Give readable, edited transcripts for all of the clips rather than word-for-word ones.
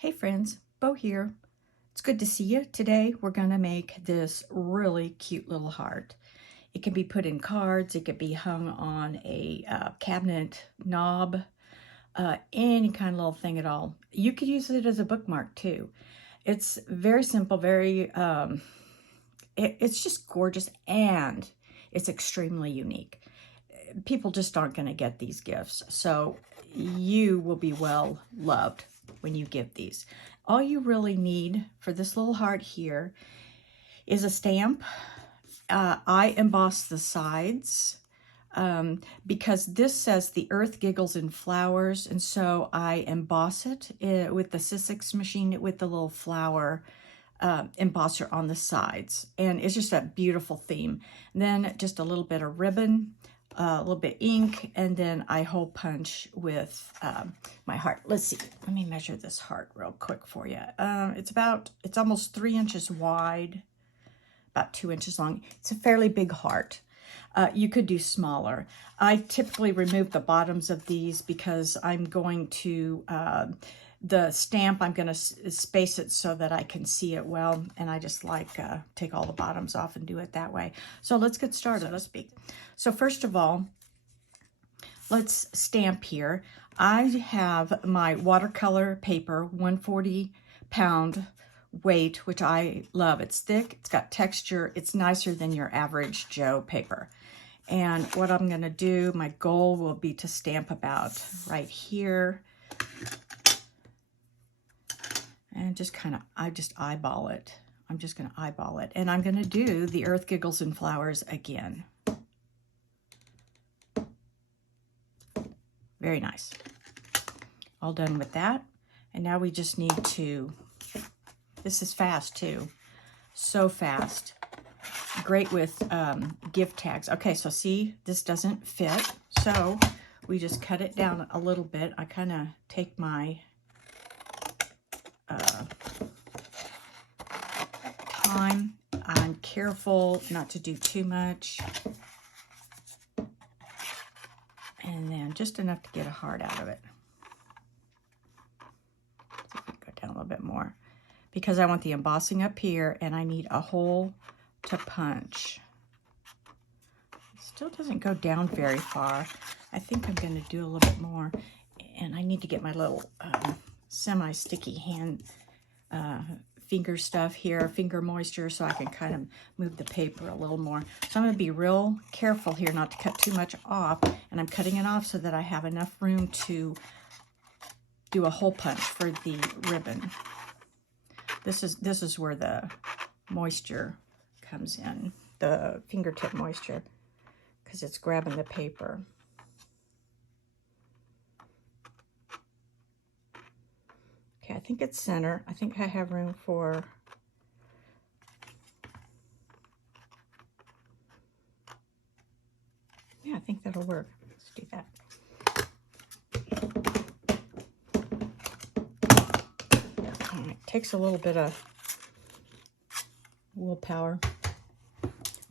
Hey friends, Bo here. It's good to see you. Today we're going to make this really cute little heart. It can be put in cards, it could be hung on a cabinet knob, any kind of little thing at all. You could use it as a bookmark too. It's very simple, it's just gorgeous, and it's extremely unique. People just aren't going to get these gifts, so you will be well loved when you give these. All you really need for this little heart here is a stamp. I emboss the sides because this says the earth giggles in flowers, and so I emboss it with the Sizzix machine with the little flower embosser on the sides, and it's just a beautiful theme. And then just a little bit of ribbon, a little bit ink, and then I hole punch with my heart. Let's see, let me measure this heart real quick for you. It's almost 3 inches wide, about 2 inches long. It's a fairly big heart. You could do smaller. I typically remove the bottoms of these because I'm going to the stamp, I'm going to space it so that I can see it well, and I just like take all the bottoms off and do it that way. So let's get started. Let's speak. So first of all, let's stamp here. I have my watercolor paper, 140 pound weight, which I love. It's thick, it's got texture, it's nicer than your average Joe paper. And what I'm going to do, my goal will be to stamp about right here. And just kind of, I just eyeball it. I'm just going to eyeball it. And I'm going to do the earth giggles and flowers again. Very nice. All done with that. And now we just need to, this is fast too. So fast. Great with gift tags. Okay, so see, this doesn't fit. So we just cut it down a little bit. I kind of take my time. I'm careful not to do too much. And then just enough to get a heart out of it. So go down a little bit more because I want the embossing up here, and I need a hole to punch. It still doesn't go down very far. I think I'm going to do a little bit more, and I need to get my little semi-sticky hand finger stuff here, finger moisture, so I can kind of move the paper a little more. So I'm going to be real careful here not to cut too much off, and I'm cutting it off so that I have enough room to do a hole punch for the ribbon. This is where the moisture comes in, the fingertip moisture, because it's grabbing the paper. Okay, I think it's center. I think I have room for, yeah, I think that'll work. Let's do that. All right, takes a little bit of willpower.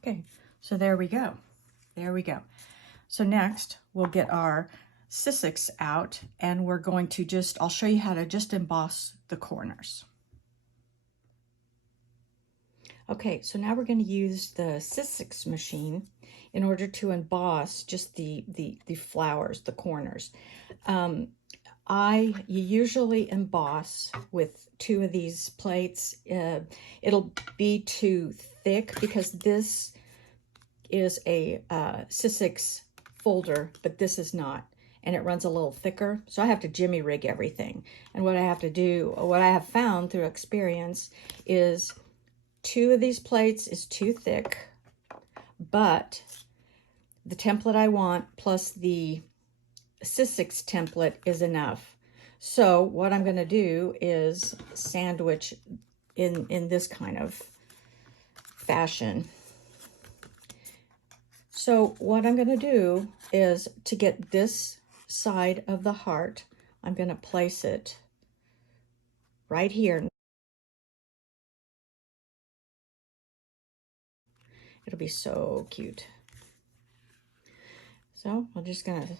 Okay, so there we go. There we go. So next, we'll get our Sizzix out, and we're going to just, I'll show you how to just emboss the corners. Okay, so now we're going to use the Sizzix machine in order to emboss just the flowers, the corners. I usually emboss with 2 of these plates. It'll be too thick because this is a Sizzix folder, but this is not, and it runs a little thicker, so I have to jimmy rig everything. And what I have to do, what I have found through experience, is 2 of these plates is too thick, but the template I want plus the Sizzix template is enough. So what I'm going to do is sandwich in this kind of fashion. So what I'm going to do is, to get this side of the heart, I'm going to place it right here. It'll be so cute. So I'm just going to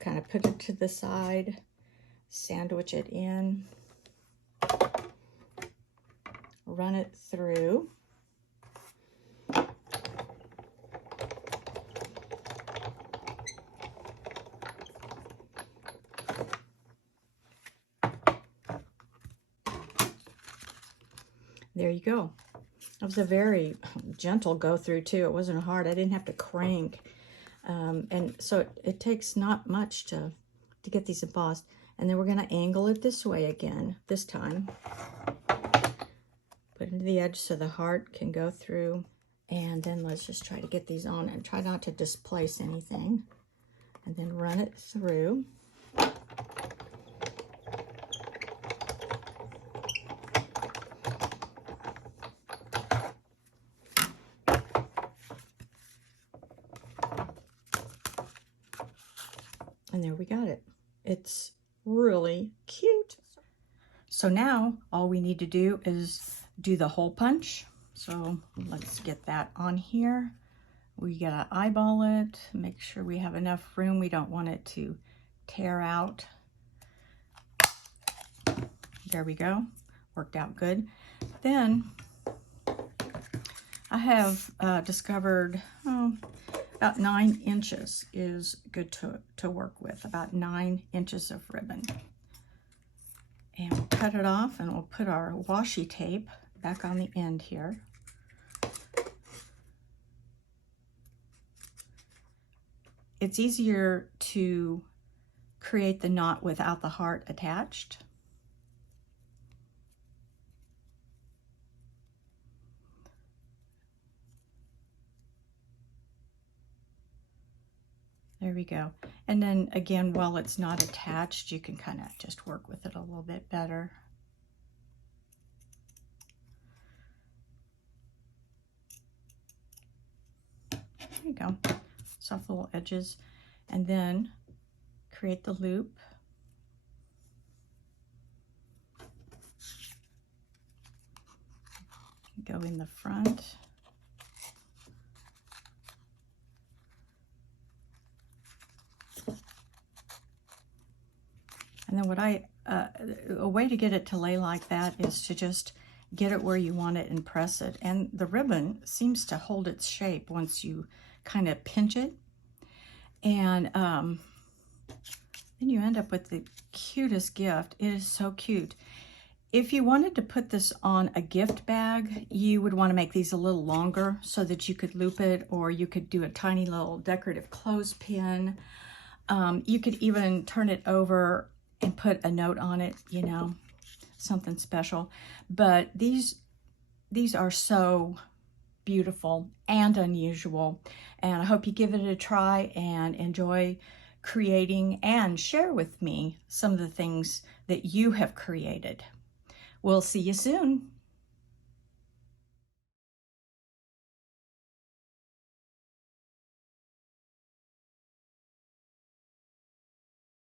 kind of put it to the side, sandwich it in. Run it through. There you go. It was a very gentle go through too. It wasn't hard. I didn't have to crank. And so it takes not much to get these embossed. And then we're going to angle it this way again, this time. Put it to the edge so the heart can go through. And then let's just try to get these on and try not to displace anything. And then run it through. And there we got it. It's really cute. So now all we need to do is do the hole punch. So let's get that on here. We gotta eyeball it, make sure we have enough room. We don't want it to tear out. There we go. Worked out good. Then I have discovered about 9 inches is good to work with, about 9 inches of ribbon. And we'll cut it off and we'll put our washi tape back on the end here. It's easier to create the knot without the heart attached. There we go. And then again, while it's not attached, you can kind of just work with it a little bit better. There you go. Soft little edges. And then create the loop. Go in the front. And then what a way to get it to lay like that is to just get it where you want it and press it. And the ribbon seems to hold its shape once you kind of pinch it. And then you end up with the cutest gift. It is so cute. If you wanted to put this on a gift bag, you would want to make these a little longer so that you could loop it, or you could do a tiny little decorative clothespin. You could even turn it over and put a note on it, you know, something special. But these are so beautiful and unusual, and I hope you give it a try and enjoy creating and share with me some of the things that you have created. We'll see you soon.